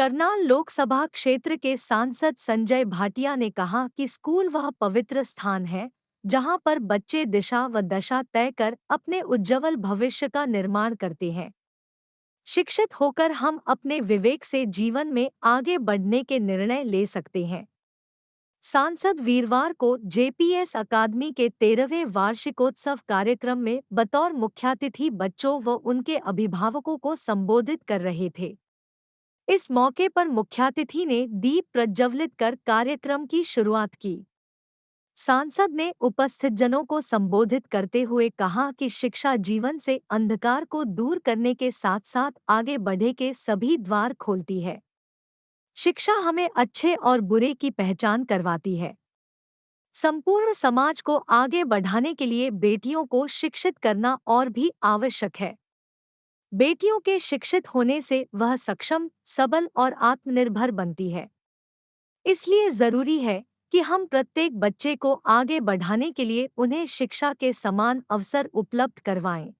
करनाल लोकसभा क्षेत्र के सांसद संजय भाटिया ने कहा कि स्कूल वह पवित्र स्थान है जहां पर बच्चे दिशा व दशा तय कर अपने उज्जवल भविष्य का निर्माण करते हैं। शिक्षित होकर हम अपने विवेक से जीवन में आगे बढ़ने के निर्णय ले सकते हैं। सांसद वीरवार को जेपीएस अकादमी के 13वें वार्षिकोत्सव कार्यक्रम में बतौर मुख्यातिथि बच्चों व उनके अभिभावकों को संबोधित कर रहे थे। इस मौके पर मुख्यातिथि ने दीप प्रज्वलित कर कार्यक्रम की शुरुआत की। सांसद ने उपस्थित जनों को संबोधित करते हुए कहा कि शिक्षा जीवन से अंधकार को दूर करने के साथ साथ आगे बढ़े के सभी द्वार खोलती है। शिक्षा हमें अच्छे और बुरे की पहचान करवाती है। संपूर्ण समाज को आगे बढ़ाने के लिए बेटियों को शिक्षित करना और भी आवश्यक है। बेटियों के शिक्षित होने से वह सक्षम, सबल और आत्मनिर्भर बनती है। इसलिए जरूरी है कि हम प्रत्येक बच्चे को आगे बढ़ाने के लिए उन्हें शिक्षा के समान अवसर उपलब्ध करवाएं।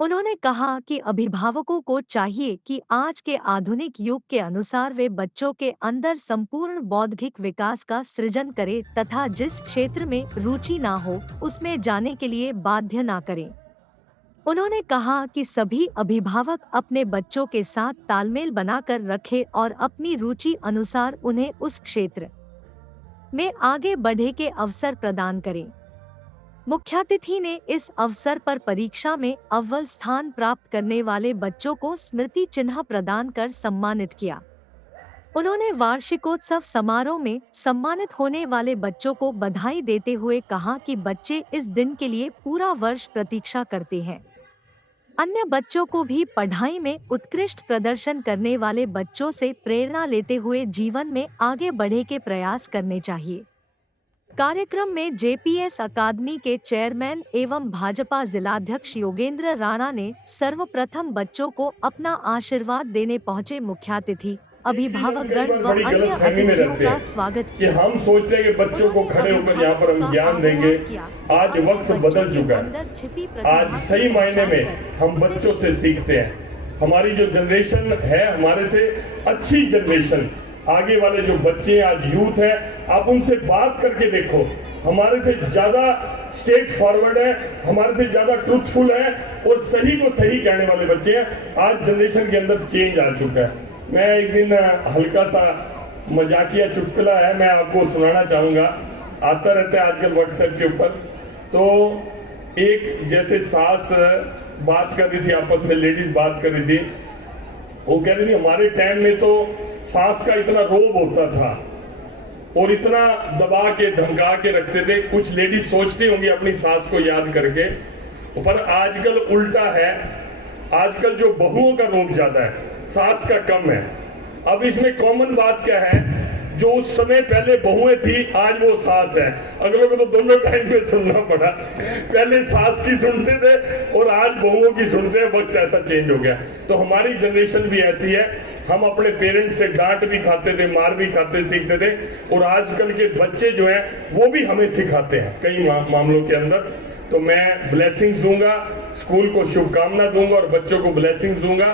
उन्होंने कहा कि अभिभावकों को चाहिए कि आज के आधुनिक युग के अनुसार वे बच्चों के अंदर संपूर्ण बौद्धिक विकास का सृजन करें तथा जिस क्षेत्र में रुचि ना हो उसमें जाने के लिए बाध्य ना करें। उन्होंने कहा कि सभी अभिभावक अपने बच्चों के साथ तालमेल बनाकर रखें और अपनी रुचि अनुसार उन्हें उस क्षेत्र में आगे बढ़े के अवसर प्रदान करें। मुख्यातिथि ने इस अवसर पर परीक्षा में अव्वल स्थान प्राप्त करने वाले बच्चों को स्मृति चिन्ह प्रदान कर सम्मानित किया। उन्होंने वार्षिकोत्सव समारोह में सम्मानित होने वाले बच्चों को बधाई देते हुए कहा कि बच्चे इस दिन के लिए पूरा वर्ष प्रतीक्षा करते हैं। अन्य बच्चों को भी पढ़ाई में उत्कृष्ट प्रदर्शन करने वाले बच्चों से प्रेरणा लेते हुए जीवन में आगे बढ़े के प्रयास करने चाहिए। कार्यक्रम में जेपीएस अकादमी के चेयरमैन एवं भाजपा जिलाध्यक्ष योगेंद्र राणा ने सर्वप्रथम बच्चों को अपना आशीर्वाद देने पहुंचे मुख्यातिथि, अभिभावकगण व अन्य अतिथियों का स्वागत किया। कि हम सोचते हैं कि बच्चों को खड़े होकर यहाँ पर हम ज्ञान देंगे। आज वक्त बदल चुका है। आज सही मायने में हम बच्चों से सीखते हैं। हमारी जो जनरेशन है, हमारे से अच्छी जनरेशन, आगे वाले जो बच्चे आज यूथ है, आप उनसे बात करके देखो, हमारे से ज्यादा स्ट्रेट फॉरवर्ड है, हमारे से ज्यादा ट्रूथफुल है और सही को सही कहने वाले बच्चे हैं। आज जनरेशन के अंदर चेंज आ चुका है। मैं एक दिन हल्का सा मजाकिया चुटकुला है, मैं आपको सुनाना चाहूंगा। आता रहता है आजकल व्हाट्सएप के ऊपर। तो एक जैसे सास बात कर रही थी, आपस में लेडीज बात कर रही थी। वो कह रही थी हमारे टाइम में तो सास का इतना रोब होता था और इतना दबा के धमका के रखते थे। कुछ लेडीज सोचती होंगी अपनी सास को याद करके, पर आजकल उल्टा है। आजकल जो बहुओं का रोब ज्यादा है, सास का कम है। अब इसमें कॉमन बात क्या है, जो उस समय पहले बहुएं थी, आज वो सास है। अगलों को तो दोनों टाइम में सुनना पड़ा। पहले सास की सुनते थे और आज बहुओं की सुनते हैं। वक्त ऐसा चेंज हो गया। तो हमारी जनरेशन भी ऐसी है। हम अपने पेरेंट्स से डांट भी खाते थे, मार भी खाते सीखते थे, और आजकल के बच्चे जो हैं वो भी हमें सिखाते हैं कई मामलों के अंदर। तो मैं ब्लेसिंग्स दूंगा, स्कूल को शुभकामना दूंगा और बच्चों को ब्लेसिंग्स दूंगा।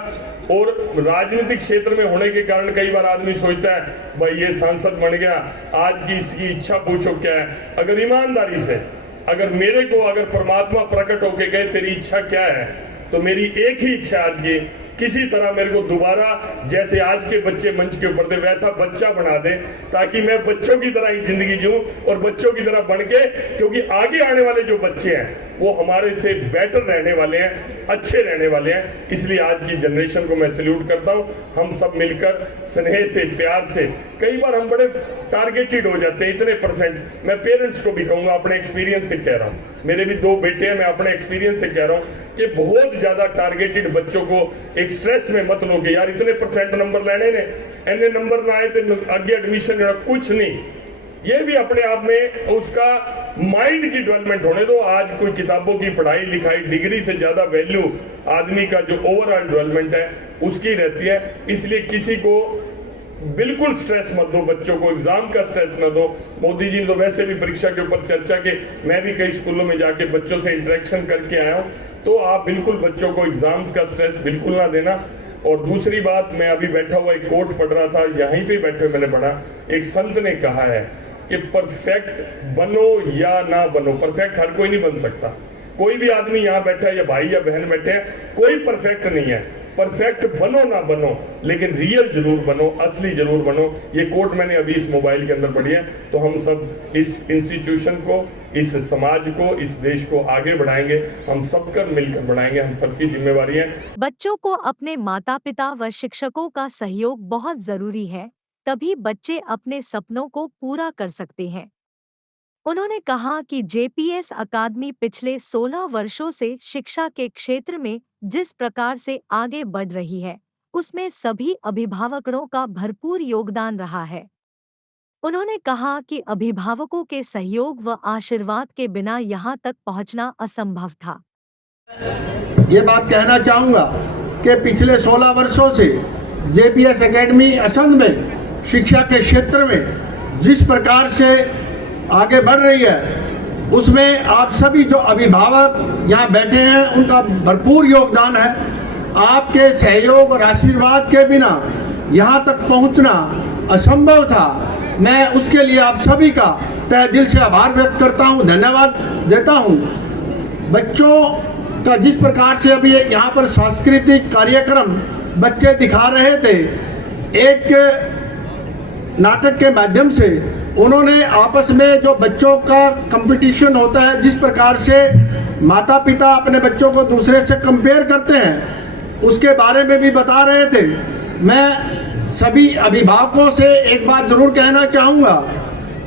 और राजनीतिक क्षेत्र में होने के कारण कई बार आदमी सोचता है भाई ये सांसद बन गया, आज की इसकी इच्छा पूछो क्या है। अगर ईमानदारी से, अगर मेरे को अगर परमात्मा प्रकट होके कहे तेरी इच्छा क्या है, तो मेरी एक ही इच्छा आज की, किसी तरह मेरे को दोबारा जैसे आज के बच्चे मंच के ऊपर थे वैसा बच्चा बना दे, ताकि मैं बच्चों की तरह ही जिंदगी जीऊं और बच्चों की तरह बन के, क्योंकि आगे आने वाले जो बच्चे हैं वो हमारे से बेटर रहने वाले हैं, अच्छे रहने वाले हैं। इसलिए आज की जनरेशन को मैं सैल्यूट करता हूं। हम सब मिलकर स्नेह से, प्यार से, कई बार हम बड़े टारगेटेड हो जाते हैं इतने %। मैं पेरेंट्स को भी कहूंगा, अपने एक्सपीरियंस से कह रहा हूं, मेरे भी 2 बेटे हैं, मैं अपने एक्सपीरियंस से कह रहा हूं कि बहुत ज्यादा टारगेटेड बच्चों को एक स्ट्रेस में मत लो कि यार इतने % नंबर लेने ने, इतने नंबर ना आए तो आगे एडमिशन लेना, कुछ नहीं। ये भी अपने आप में उसका माइंड की डेवलपमेंट होने दो। आज कोई किताबों की पढ़ाई लिखाई, डिग्री से ज्यादा वैल्यू आदमी का जो ओवरऑल डेवलपमेंट है उसकी रहती है। इसलिए किसी को बिल्कुल स्ट्रेस मत दो, बच्चों को एग्जाम का स्ट्रेस न दो। मोदी जी ने तो वैसे भी परीक्षा के ऊपर चर्चा के, मैं भी कई स्कूलों में जाके बच्चों से इंटरेक्शन करके आया हूँ। तो आप बिल्कुल बच्चों को एग्जाम्स का स्ट्रेस बिल्कुल ना देना। और दूसरी बात, मैं अभी बैठा हुआ एक कोट पढ़ रहा था, यहीं पे बैठे मैंने पढ़ा, एक संत ने कहा है कि परफेक्ट बनो या ना बनो, परफेक्ट हर कोई नहीं बन सकता। कोई भी आदमी यहाँ बैठा है या भाई या बहन बैठे हैं, कोई परफेक्ट नहीं है। परफेक्ट बनो ना बनो, लेकिन रियल जरूर बनो, असली जरूर बनो। ये कोट मैंने अभी इस मोबाइल के अंदर पढ़ी है। तो हम सब इस इंस्टीट्यूशन को, इस समाज को, इस देश को आगे बढ़ाएंगे, हम सबकर मिलकर बढ़ाएंगे, हम सबकी जिम्मेवारी है। बच्चों को अपने माता पिता व शिक्षकों का सहयोग बहुत जरूरी है, तभी बच्चे अपने सपनों को पूरा कर सकते हैं। उन्होंने कहा कि जेपीएस अकादमी पिछले 16 वर्षों से शिक्षा के क्षेत्र में जिस प्रकार से आगे बढ़ रही है, उसमें सभी अभिभावकों का भरपूर योगदान रहा है। उन्होंने कहा कि अभिभावकों के सहयोग व आशीर्वाद के बिना यहाँ तक पहुँचना असंभव था। ये बात कहना चाहूँगा कि पिछले 16 वर्षों से जेपीएस एकेडमी असंध में शिक्षा के क्षेत्र में जिस प्रकार से आगे बढ़ रही है, उसमें आप सभी जो अभिभावक यहाँ बैठे हैं उनका भरपूर योगदान है। आपके सहयोग और आशीर्वाद के बिना यहाँ तक पहुँचना असंभव था। मैं उसके लिए आप सभी का तहे दिल से आभार व्यक्त करता हूँ, धन्यवाद देता हूँ। बच्चों का जिस प्रकार से अभी यहाँ पर सांस्कृतिक कार्यक्रम बच्चे दिखा रहे थे, एक नाटक के माध्यम से उन्होंने आपस में जो बच्चों का कंपटीशन होता है, जिस प्रकार से माता पिता अपने बच्चों को दूसरे से कंपेयर करते हैं, उसके बारे में भी बता रहे थे। मैं सभी अभिभावकों से एक बात जरूर कहना चाहूँगा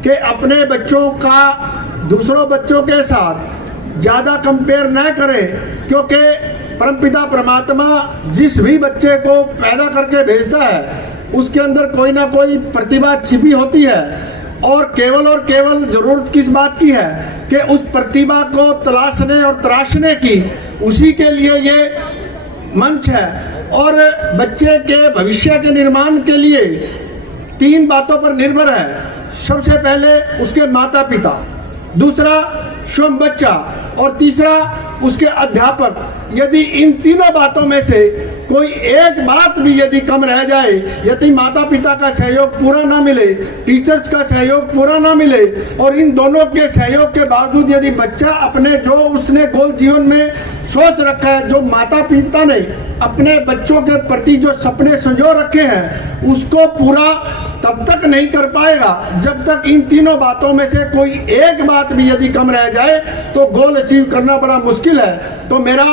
कि अपने बच्चों का दूसरों बच्चों के साथ ज़्यादा कंपेयर न करें, क्योंकि परमपिता परमात्मा जिस भी बच्चे को पैदा करके भेजता है उसके अंदर कोई ना कोई प्रतिभा छिपी होती है, और केवल जरूरत किस बात की है कि उस प्रतिभा को तलाशने और तराशने की, उसी के लिए ये मंच है। और बच्चे के भविष्य के निर्माण के लिए 3 बातों पर निर्भर है। सबसे पहले उसके माता पिता, दूसरा स्वयं बच्चा, और तीसरा उसके अध्यापक। यदि इन तीनों बातों में से कोई एक बात भी यदि कम रह जाए, यदि माता पिता का सहयोग पूरा ना मिले, टीचर्स का सहयोग पूरा ना मिले, और इन दोनों के सहयोग के बावजूद यदि बच्चा अपने जो उसने गोल जीवन में सोच रखा है, जो माता पिता ने अपने बच्चों के प्रति जो सपने संजो रखे हैं, उसको पूरा तब तक नहीं कर पाएगा जब तक इन तीनों बातों में से कोई एक बात भी यदि कम रह जाए, तो गोल अचीव करना बड़ा मुश्किल है। तो मेरा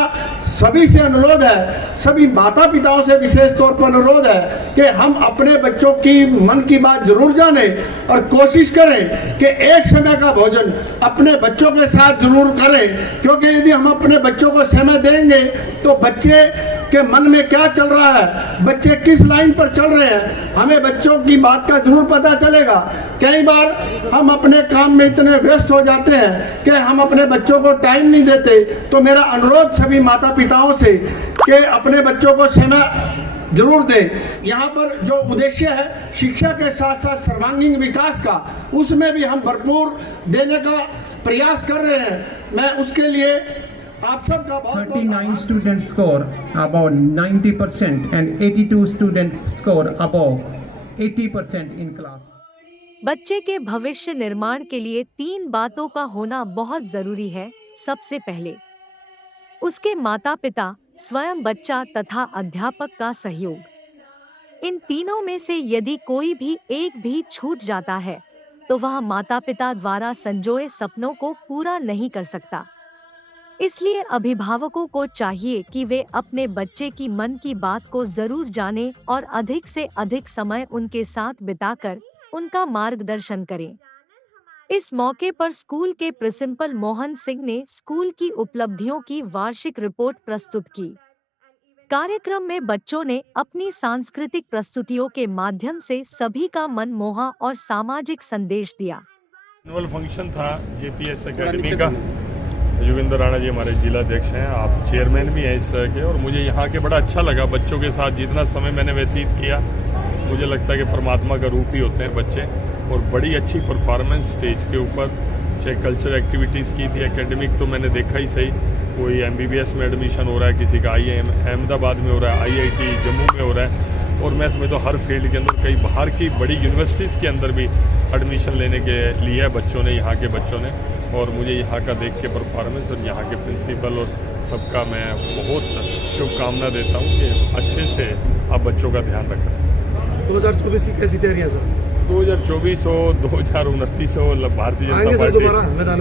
सभी से अनुरोध है, सभी माता पिताओं से विशेष तौर पर अनुरोध है कि हम अपने बच्चों की मन की बात जरूर जाने और कोशिश करें कि एक समय का भोजन अपने बच्चों के साथ जरूर करें, क्योंकि यदि हम अपने बच्चों को समय देंगे तो बच्चे के मन में क्या चल रहा है, बच्चे किस लाइन पर चल रहे हैं, हमें बच्चों की बात का जरूर पता चलेगा। कई बार हम अपने काम में इतने व्यस्त हो जाते हैं कि हम अपने बच्चों को टाइम नहीं देते। तो मेरा अनुरोध सभी माता पिताओं से कि अपने बच्चों को समय जरूर दें। यहाँ पर जो उद्देश्य है शिक्षा के साथ साथ सर्वांगीण विकास का, उसमें भी हम भरपूर देने का प्रयास कर रहे हैं। मैं उसके लिए आप सबका बहुत 39 students score about 90% and 82 students score above 80% in class. बच्चे के भविष्य निर्माण के लिए 3 बातों का होना बहुत जरूरी है। सबसे पहले उसके माता पिता, स्वयं बच्चा तथा अध्यापक का सहयोग। इन तीनों में से यदि कोई भी एक भी छूट जाता है तो वह माता पिता द्वारा संजोए सपनों को पूरा नहीं कर सकता। इसलिए अभिभावकों को चाहिए कि वे अपने बच्चे की मन की बात को जरूर जानें और अधिक से अधिक समय उनके साथ बिताकर उनका मार्गदर्शन करें। इस मौके पर स्कूल के प्रिंसिपल मोहन सिंह ने स्कूल की उपलब्धियों की वार्षिक रिपोर्ट प्रस्तुत की। कार्यक्रम में बच्चों ने अपनी सांस्कृतिक प्रस्तुतियों के माध्यम से सभी का मन मोहा और सामाजिक संदेश दिया। एनुअल फंक्शन था जेपीएस एकेडमी का। युविंदर राणा जी हमारे जिला अध्यक्ष हैं, आप चेयरमैन भी हैं इस के, और मुझे यहाँ के बड़ा अच्छा लगा। बच्चों के साथ जितना समय मैंने व्यतीत किया, मुझे लगता है कि परमात्मा का रूप ही होते हैं बच्चे, और बड़ी अच्छी परफॉर्मेंस स्टेज के ऊपर, चाहे कल्चरल एक्टिविटीज़ की थी, एकेडमिक तो मैंने देखा ही सही, कोई MBBS में एडमिशन हो रहा है, किसी का IIM अहमदाबाद में हो रहा है, IIT जम्मू में हो रहा है, और मैं समझता हूँ हर फील्ड के अंदर कई बाहर की बड़ी यूनिवर्सिटीज़ के अंदर भी एडमिशन लेने के लिए बच्चों ने, यहाँ के बच्चों ने, और मुझे यहाँ का देख के परफॉर्मेंस और यहाँ के प्रिंसिपल और सबका मैं बहुत शुभकामना देता हूँ कि अच्छे से आप बच्चों का ध्यान रख रहे हैं। 2024 की कैसी तैयारियां सर? 2024 हो 2029 हो, भारतीय जनता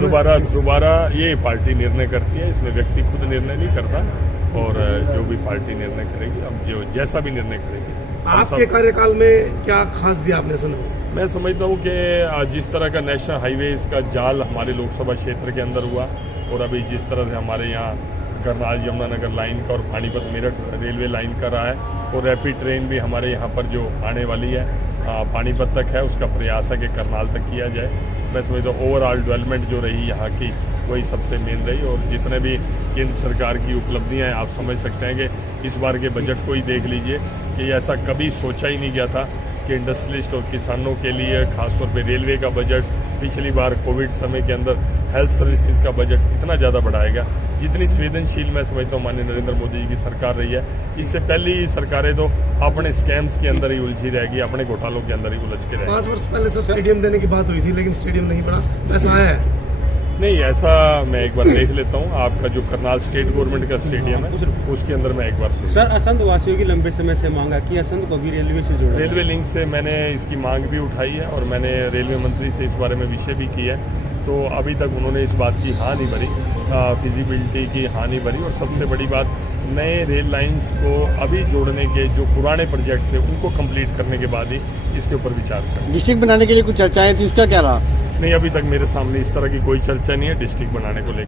पार्टी दोबारा ये पार्टी निर्णय करती है, इसमें व्यक्ति खुद निर्णय नहीं करता, और जो भी पार्टी निर्णय करेगी, अब जो जैसा भी निर्णय करेगी। आपके कार्यकाल में क्या खास दिया आपने संघ को? मैं समझता हूँ कि जिस तरह का नेशनल हाईवे का जाल हमारे लोकसभा क्षेत्र के अंदर हुआ, और अभी जिस तरह से हमारे यहाँ करनाल यमुनानगर लाइन का और पानीपत मेरठ रेलवे लाइन का रहा है, और रैपिड ट्रेन भी हमारे यहाँ पर जो आने वाली है पानीपत तक है, उसका प्रयास है कि करनाल तक किया जाए। मैं समझता हूँ ओवरऑल डेवलपमेंट जो रही यहाँ की वही सबसे मेन रही, और जितने भी केंद्र सरकार की उपलब्धियाँ हैं, आप समझ सकते हैं कि इस बार के बजट को ही देख लीजिए कि ऐसा कभी सोचा ही नहीं गया था कि इंडस्ट्रियलिस्ट और किसानों के लिए खासतौर पे रेलवे का बजट, पिछली बार कोविड समय के अंदर हेल्थ सर्विसेज का बजट इतना ज़्यादा बढ़ाएगा। जितनी संवेदनशील मैं समझता हूँ माननीय नरेंद्र मोदी जी की सरकार रही है, इससे पहली सरकारें तो अपने स्कैम्स के अंदर ही उलझी रहेगी, अपने घोटालों के अंदर ही उलझ के रहेगी। 5 वर्ष पहले सर स्टेडियम देने की बात हुई थी, लेकिन स्टेडियम नहीं बना, ऐसा आया है? नहीं, ऐसा मैं एक बार देख लेता हूँ। आपका जो करनाल स्टेट गवर्नमेंट का स्टेडियम है, उसके अंदर मैं एक बार सर, असंध वासियों की लंबे समय से मांग है कि असंध को भी रेलवे से जोड़ा। रेलवे लिंक से मैंने इसकी मांग भी उठाई है, और मैंने रेलवे मंत्री से इस बारे में विषय भी किया है, तो अभी तक उन्होंने इस बात की हाँ नहीं भरी, फिजिबिलिटी की हाँ नहीं भरी। और सबसे बड़ी बात, नए रेल लाइंस को अभी जोड़ने के जो पुराने प्रोजेक्ट्स हैं उनको कंप्लीट करने के बाद ही इसके ऊपर विचार करें। डिस्ट्रिक्ट बनाने के लिए कुछ चर्चाएं थी, उसका क्या रहा? नहीं, अभी तक मेरे सामने इस तरह की कोई चर्चा नहीं है डिस्ट्रिक्ट बनाने को लेकर।